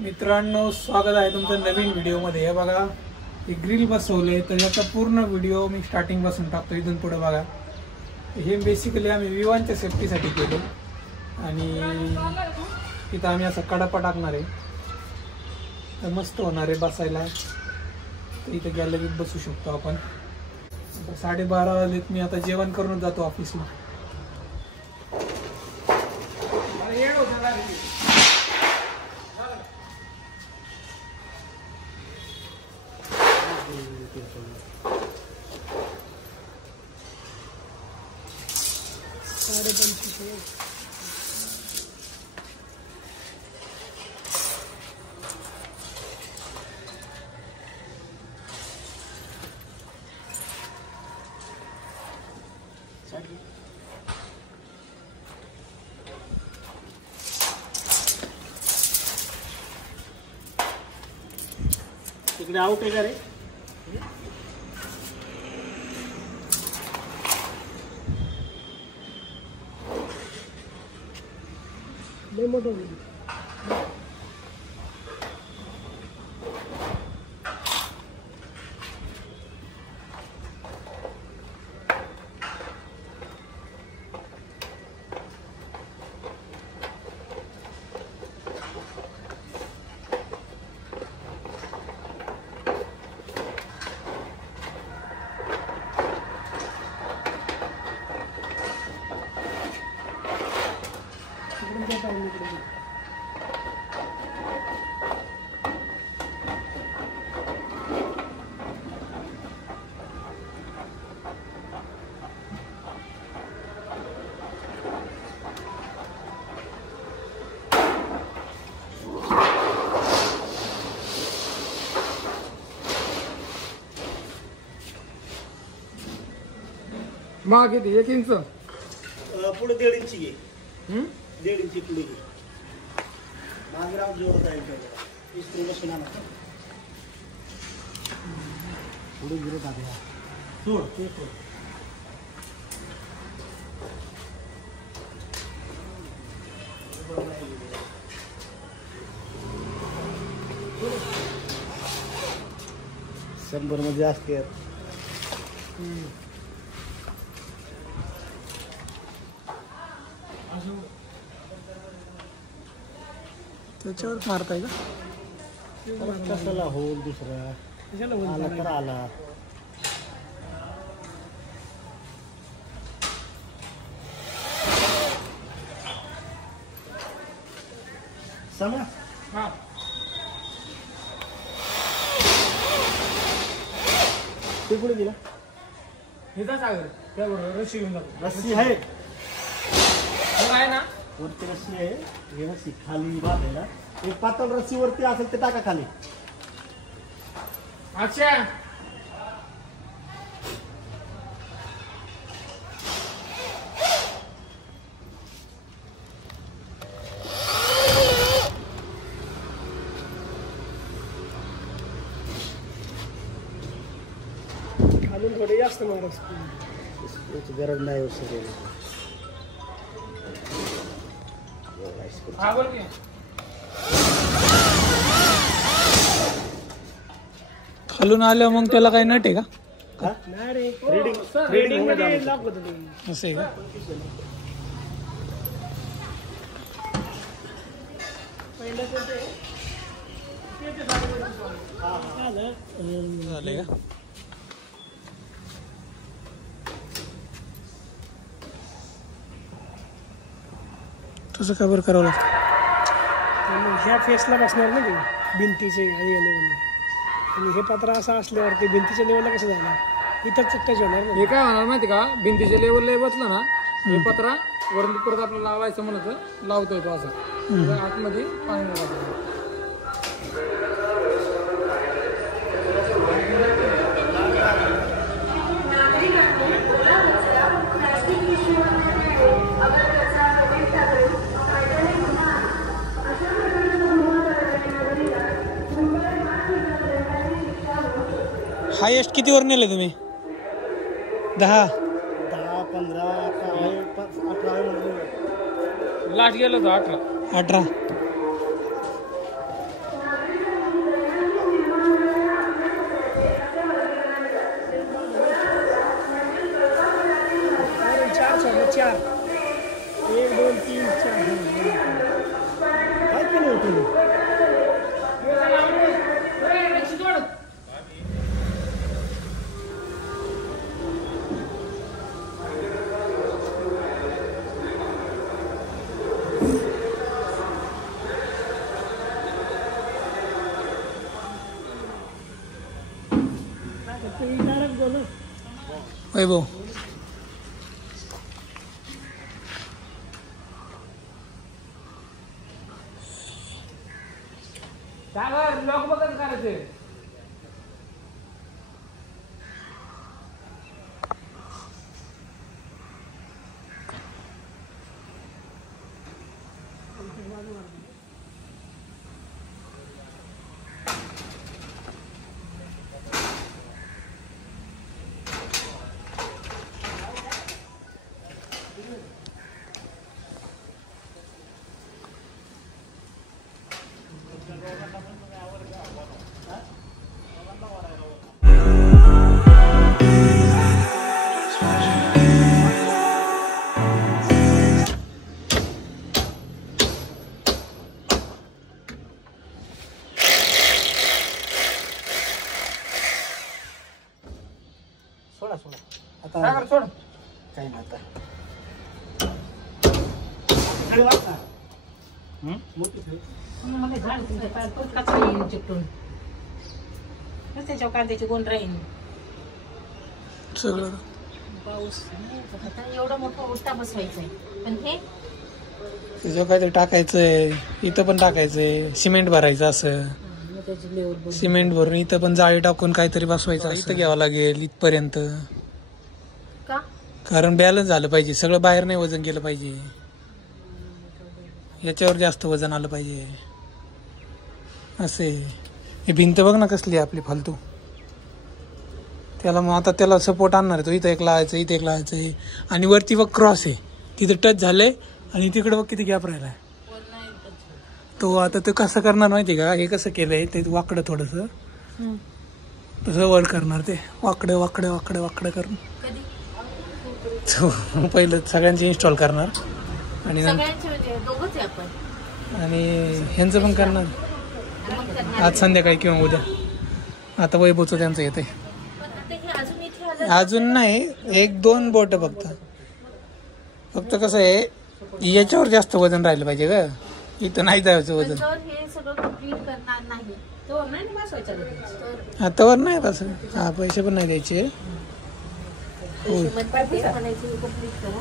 मित्रांनो, स्वागत आहे तुमचं नवीन व्हिडिओमध्ये. हे बघा, हे ग्रिल बसवले तर याचा पूर्ण व्हिडिओ मी स्टार्टिंग पासून टाकतो. इथून पुढे बघा. हे बेसिकली आम्ही विवांच्या सेफ्टीसाठी केले आणि इथं आम्ही असा कडापा टाकणार आहे तर मस्त होणार आहे बसायला. तर इथं गॅलरीत बसू शकतो आपण. आता 12:30 वाजलेत. मी आता जेवण करूनच जातो ऑफिसला. इकडे आउट आहे का रे? लय मोठं मग किती? 1 इंच पुढे 1.5 इंची घे. 1.5 इंची पुढे घे. मागराव जोर जाईल इस्त्री मशीन आणा. पुढे गिरे टाकूया. सोड ते सोड. शंभर मध्ये असते. त्याच्यावर मारताय का? कशाला होल दुसरा आला तर आला. समा हा, ते कुठे गेला? हेचा सागर त्याबरोबर रशी घेऊन जातो. रस्सी आहे ना वरती. रस्सी आहे. हे रस्सी खाली बांधायला. एक पातळ रस्सी वरती असेल ते टाका खाली. अच्छा, खालून थोडे जास्त मारस. गरज नाही हो सर. हा बोल की. खालून आलं मग त्याला काही नट आहे का? रीडिंग मध्ये लॉक होतं ते. असं आहे का? झाले का? तसं का बरं करावं लागतं? ह्या फेसला बसणार ना ते भिंतीचे आणि हे पत्रा असा असल्यावर ते भिंतीच्या लेवलला कसं जाणार? इथंच टच होणार ना. हे काय होणार माहिती का? भिंतीच्या लेवलला बसलं ना हे पत्रा वरून परत आपल्याला लावायचं म्हणत लावतोय तो असं आतमध्ये पाणी टाकायचं. हायेस्ट कितीवर नेले तुम्ही? 10 15 18 लास्ट गेलो तो 18. डायरेक्ट बोल. वैभव लॉक बघत करायचे. सोडा सोडा आता सागर सोड. काही नाही आता खेळ वाटणार मोठी खेळ. मला झाड तुमच्या पायात पण कचरा येईल चिकटून. मग त्याच्यावर कांद्याची गोंड राहील. सगळं पाऊस आता एवढा मोठा उलटा बसवायचा आहे. पण हे त्याच्यावर काहीतरी टाकायचंय, इथं पण टाकायचंय, सिमेंट भरायचं असं, मग त्याची लेवल बघ. सिमेंट भरून इथं पण जाळी टाकून काहीतरी बसवायचं. इथं घ्यावं लागेल इथपर्यंत, का कारण बॅलन्स झालं पाहिजे. सगळं बाहेर नाही वजन गेलं पाहिजे, याच्यावर जास्त वजन आलं पाहिजे. असे हे भिंत बघ ना कसली आहे आपली फालतू. त्याला मग आता त्याला सपोर्ट आणणार आहे तो. इथं एक लावायचं, इथं एक लावायचं आहे, आणि वरती बघ क्रॉस आहे, तिथं टच झालंय, आणि तिकडे बघ किती गॅप राहिलाय. तो आता ते कसं करणार माहिती का, हे कसं केलंय ते वाकडं थोडंसं तसं वर करणार, ते वाकडं वाकडं वाकडं वाकडं करून पहिलं सगळ्यांचे इन्स्टॉल करणार, आणि दोघंच आहे आपण. आणि ह्यांचं पण करणार आज संध्याकाळी किंवा उद्या. आता वैभवचं त्यांचं येते. अजून नाही, 1-2 बोट फक्त कसं आहे याच्यावर जास्त वजन राहिलं पाहिजे का, इथं नाही जायचं वजन. हे सगळं कंप्लीट करणार नाही तर नाही बसवायचं. आतावर नाही बस. हा पैसे पण नाही द्यायचे. कंप्लीट करा.